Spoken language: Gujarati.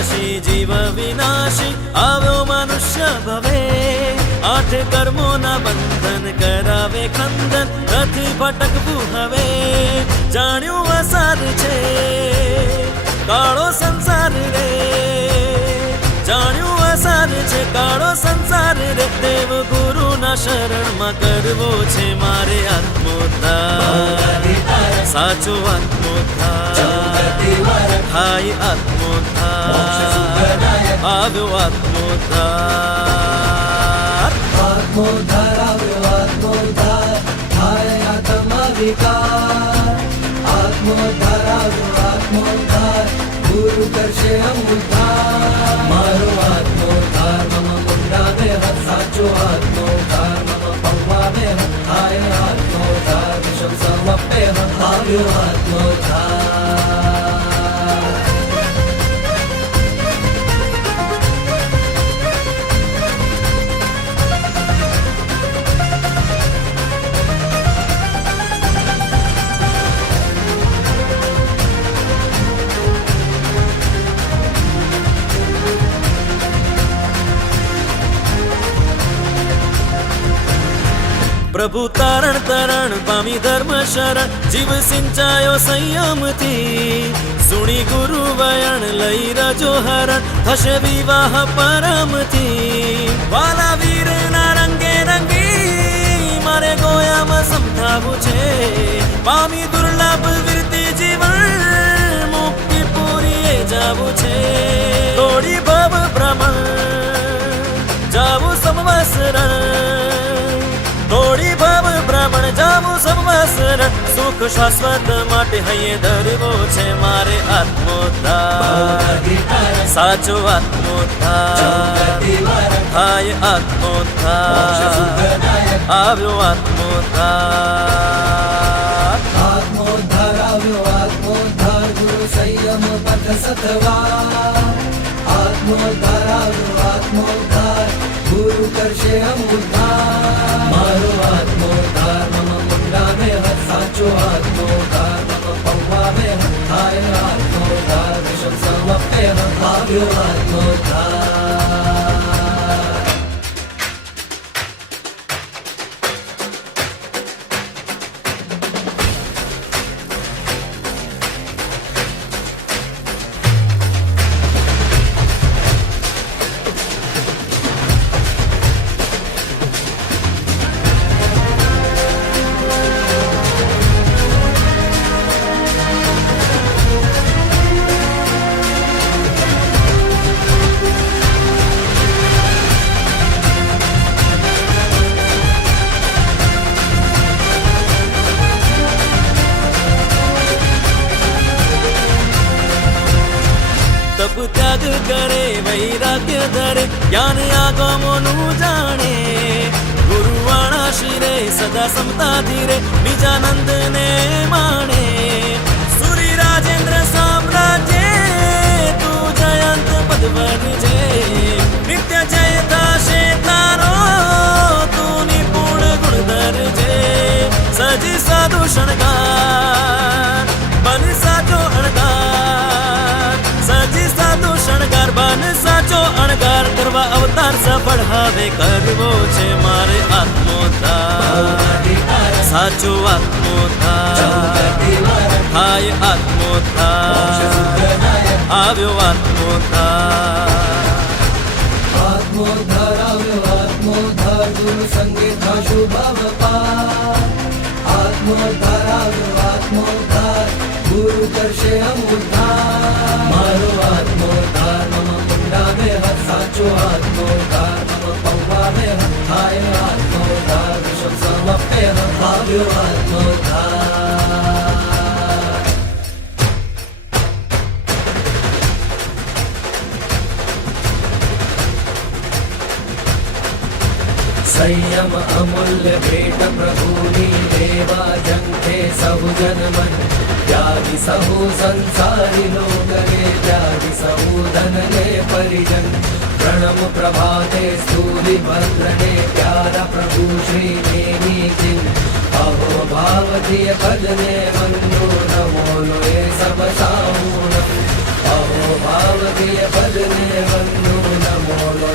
નાશી જીવ વિનાશી આવ્યો મનુષ્ય ભવે આઠ કર્મોના બંધન કરાવે ખંડન નથી ભટકવું હવે જાણ્યું અસાર છે કાળો સંસાર રે જાણ્યું અસાર છે કાળો સંસાર રે દેવ ગુરુના શરણમાં કરવો છે મારે આત્મોદ્ધાર સાચો આત્મોદ્ધાર થાય આત્મોદ્ધાર આવ્યો આત્મોદ્ધાર આત્મોદ્ધાર આવ્યો આત્મોદ્ધાર થાય આત્માધિકાર આત્મોદ્ધાર આવ્યો આત્મોદ્ધાર ગુરુ કરશે ઉદ્ધાર મારો આત્મોદ્ધાર મમ મુંડાવે હત સાચો આત્મોદ્ધાર મમ પૌવાવે હત થાય આત્મોદ્ધાર વિષમ સમપ્પે હત આવ્યો આત્મોદ્ધાર પ્રભુ તારણ તરણ પામી ધર્મ શરણ જીવ સિંચાયો સંયમથી સુણી ગુરુ વયણ લઈ રજો હરણ થશે વિવાહ પરમથી વાલા વીરના રંગે રંગી મારે ગોયામાં સમજાવું છે પામી દુર્લભ વીરતી જીવન મુક્તિ પૂરી જાવું છે થોડી ભવ ભ્રમણ જાવું સંવત્સરણ થોડી ભવ ભ્રમણ જાવું સંવત્સર સુખ શાશ્વત માટે હૈયે ધરવો છે મારે આત્મોદ્ધાર સાચો આત્મોદ્ધાર થાય આત્મોદ્ધાર આવ્યો આત્મોદ્ધાર આત્મોદ્ધાર આવ્યો આત્મોદ્ધાર ગુરુ સંયમ પથ સતવાર આત્મોદ્ધાર આવ્યો આત્મોદ્ધાર ગુરુ કરશે ઉદ્ધાર મારો આત્મોદ્ધાર મમ મુંડાવે હત સાચો આત્મોદ્ધાર મમ પૌવાવે હત થાય આત્મોદ્ધાર વિષમ સમપ્પે હત આવ્યો આત્મોદ્ધાર તપ ત્યાગ કરે વૈરાગ્ય ધરે જ્ઞાન આગમોનું જાણે ગુરુવાણા શિરે સદા સમતા ધીરે નિજાનંદને માણે સુરી રાજેન્દ્ર સામ્રાજ્ય તું જયંત પદ બનજે નિત્ય જય થશે તારો તું નિપુણ ગુણ ધરજે સજી સાધુ શણગાર બન સાચો અણગાર સજી સાધુ શણગાર બન સાચો અણગાર કરવા અવતાર સફળ હવે કરવો છે મારે આત્મોદ્ધાર સાચો આત્મોદ્ધાર થાય આત્મોદ્ધાર આવ્યો આત્મોદ્ધાર આત્મોદ્ધાર આવ્યો આત્મોદ્ધાર ગુરુ સંગે થાશુ ભવ પાર આત્મોદ્ધાર આવ્યો આત્મોદ્ધાર ગુરુ કરશે ઉદ્ધાર મારો આત્મોદ્ધાર મમ મુંડાવે હત સાચો આત્મોદ્ધાર મમ પૌવાવે હત થાય આત્મોદ્ધાર વિષમ સમપ્પે હત આવ્યો આત્મોદ્ધાર संयम अमूल्य भेट प्रभुनी देवा जंखे सहु जन मन त्यागी सहु संसारी लोग गे त्यागी सहु धन ले परिजन प्रणम प्रभाते स्तूलि भद्रने प्यारा प्रभु श्री नेमी जिन अहो भावधिय कलने मन्नो नमो लोए सब साऊन અહો ભાવ પ્રિય પદને વંદુ નમો